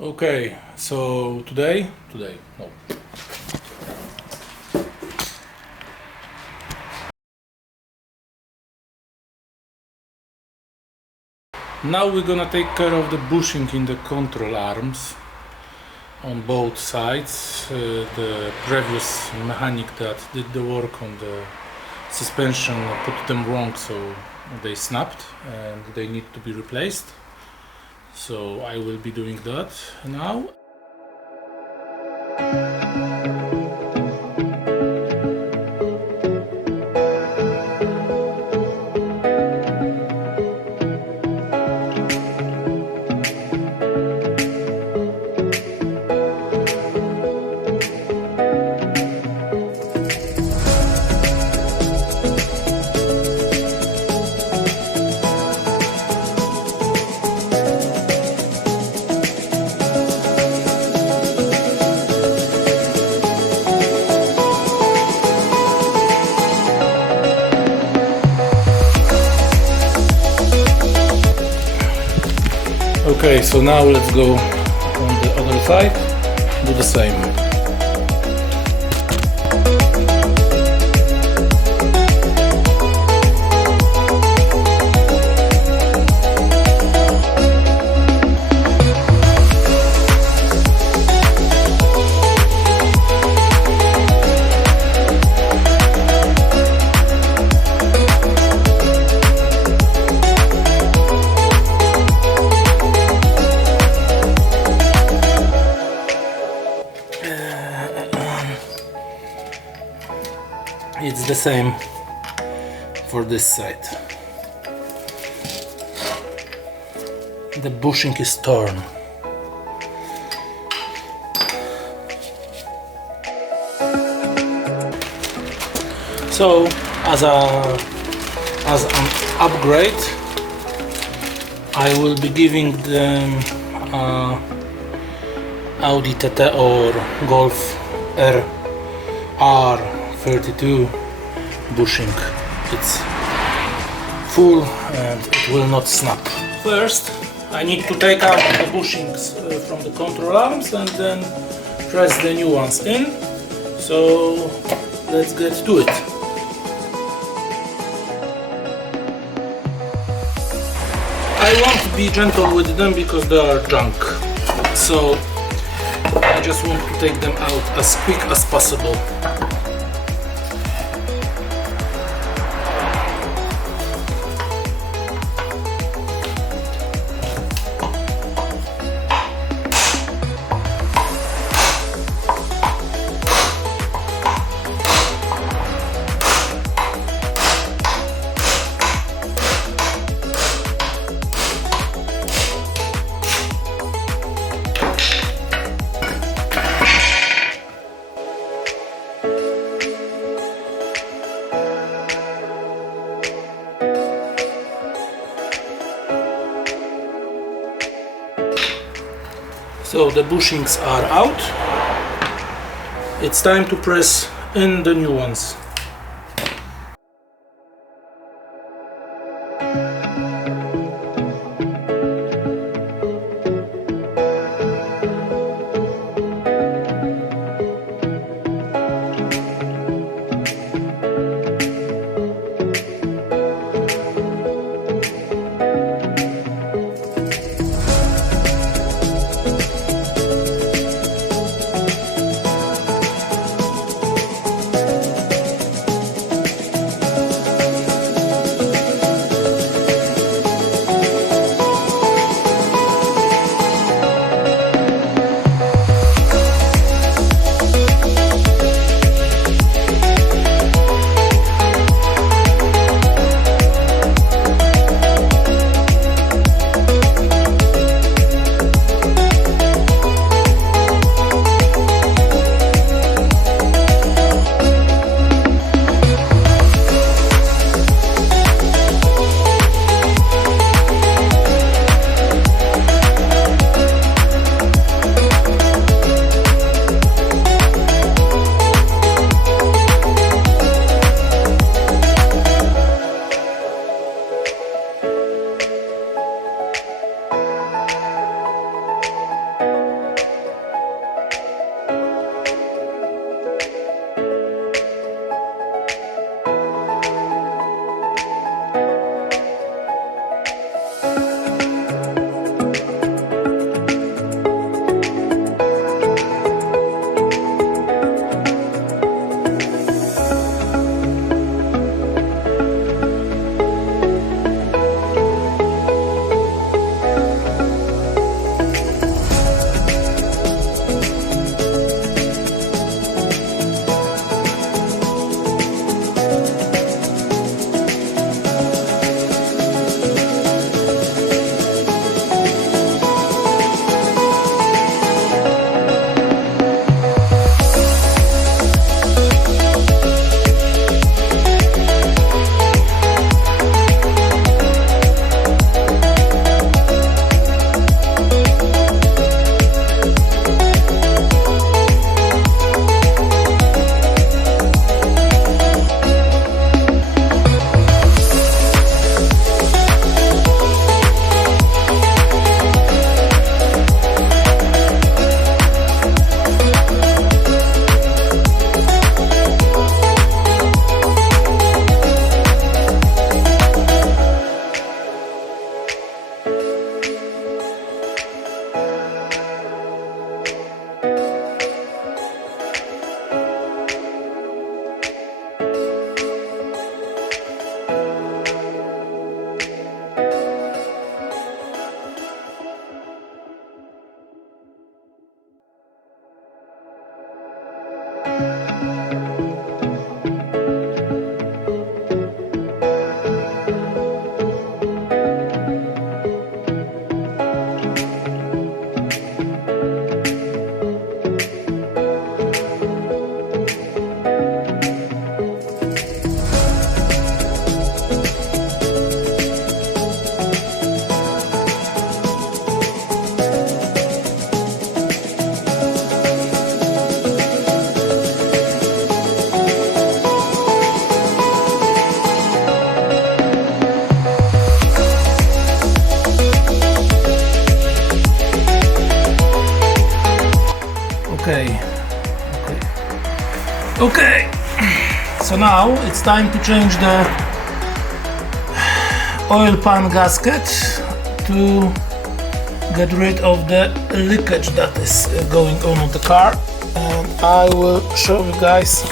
Okay, so today, no. Now we're gonna take care of the bushing in the control arms on both sides. The previous mechanic that did the work on the suspension put them wrong, so they snapped and they need to be replaced. So I will be doing that now. Okay, so now let's go on the other side, do the same. It's the same for this side. The bushing is torn. So as an upgrade, I will be giving them Audi Jetta or Golf R32 bushing. It's full and it will not snap. First I need to take out the bushings from the control arms and then press the new ones in. So let's get to it. I want to be gentle with them because they are junk. So I just want to take them out as quick as possible. So the bushings are out. It's time to press in the new ones. Okay. So now it's time to change the oil pan gasket to get rid of the leakage that is going on with the car, and I will show you guys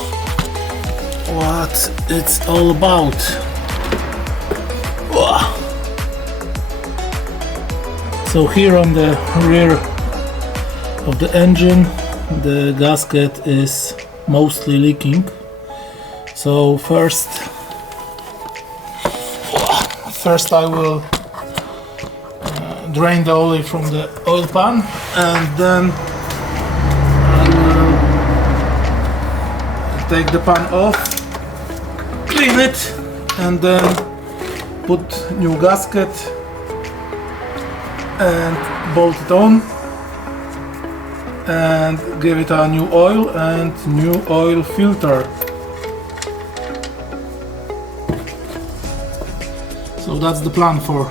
what it's all about. Wow. So here on the rear of the engine, the gasket is mostly leaking. So first I will drain the oil from the oil pan, and then I will take the pan off, clean it, and then put new gasket and bolt it on and give it a new oil and new oil filter. So that's the plan for